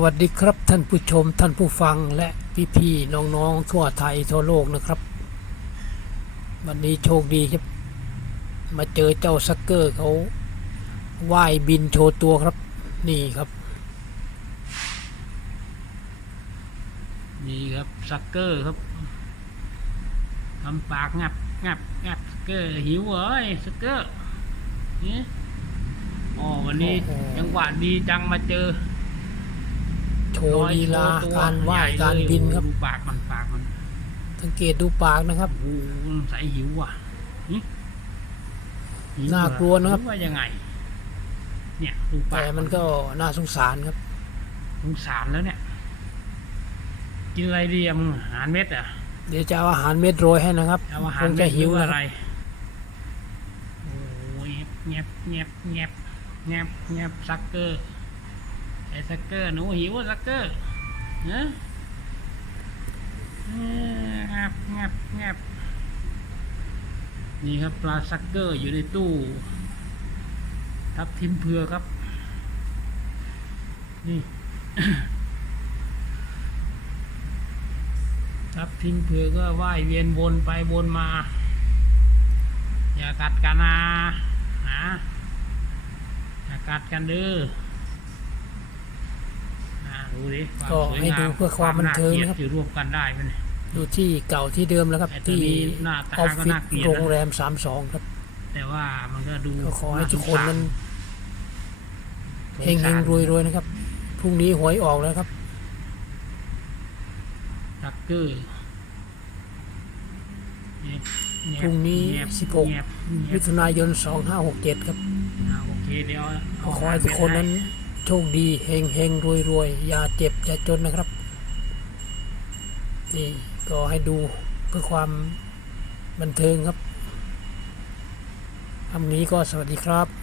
วัสดีครับท่านผู้ชมท่านผู้ฟังและพี่ๆน้องๆทั่วไทยทั่วโลกนะครับ วันนี้โชคดีครับ มาเจอเจ้าซักเกอร์เขาว่ายบินโชว์ตัวครับ นี่ครับ นี่ครับซักเกอร์ครับทำปากงับงับงับซักเกอร์หิวเหรอไอ้ซักเกอร์นี่อ๋อวันนี้โอ้โหจังหวะดีจังมาเจอ โชว์ลีลาโชว์ตัวการว่ายใหญ่การเลยบินครับดูปากมันปากมันสังเกตดูปากนะครับโอ้โหใส่หิวว่ะหึหิวน่ากลัวนะครับหอว่ายังไง เนี่ยดูปากแต่มันก็น่าสงสารครับ สงสารแล้วเนี่ย กินอะไรดีอะมึงอาหารเม็ดอะเดี๋ยวจะเอาอาหารเม็ดโรยให้นะครับเอาอาหาครงจะเม็ดหิวรือนะอะคไรรับโอ้ยเงียบเงียบเงียบเงียบเงียบเงียบซักเกอร์ ไอ้ซักเกอร์หนูหิวอะซักเกอร์เนอะเอ้ยเงียบเงียบเงียบนี่ครับปลาซักเกอร์อยู่ในตู้ทับทิมเผือครับ นี่ทับทิมเผือก็ว่ายเวียนวนไปวนมา อย่ากัดกันนะนะอย่ากัดกันเด้อ ดูดิความก็สวยให้งาดูมเพื่อความบันเทิงกลียดนะครับอยู่ร่วมกันได้ไหมเนี่ยดูที่เก่าที่เดิมแล้วครับไอ้ตัวที่นี้หน้าตาออฟก็ฟิศน่าเกลียดนะโรงแรมสามสองครับ แต่ว่ามันก็ดูก็ขอให้ทุกคนนั้นสเฮงสเฮงรวยรวยๆนะครับ พรุ่งนี้หวยออกแล้วครับทักเกอร์เงียบเงียบพรุ่งนี้เงียบ16เงียบเงียมิบถุนายน 2567 ครับอ่าโอเคเดี๋ยวก็ขอให้ทุกคนนั้น โชคดีเฮงเฮงรวยรวยอย่าเจ็บอย่าจนนะครับ นี่ก็ให้ดูเพื่อความบันเทิงครับคำนี้ก็สวัสดีครับ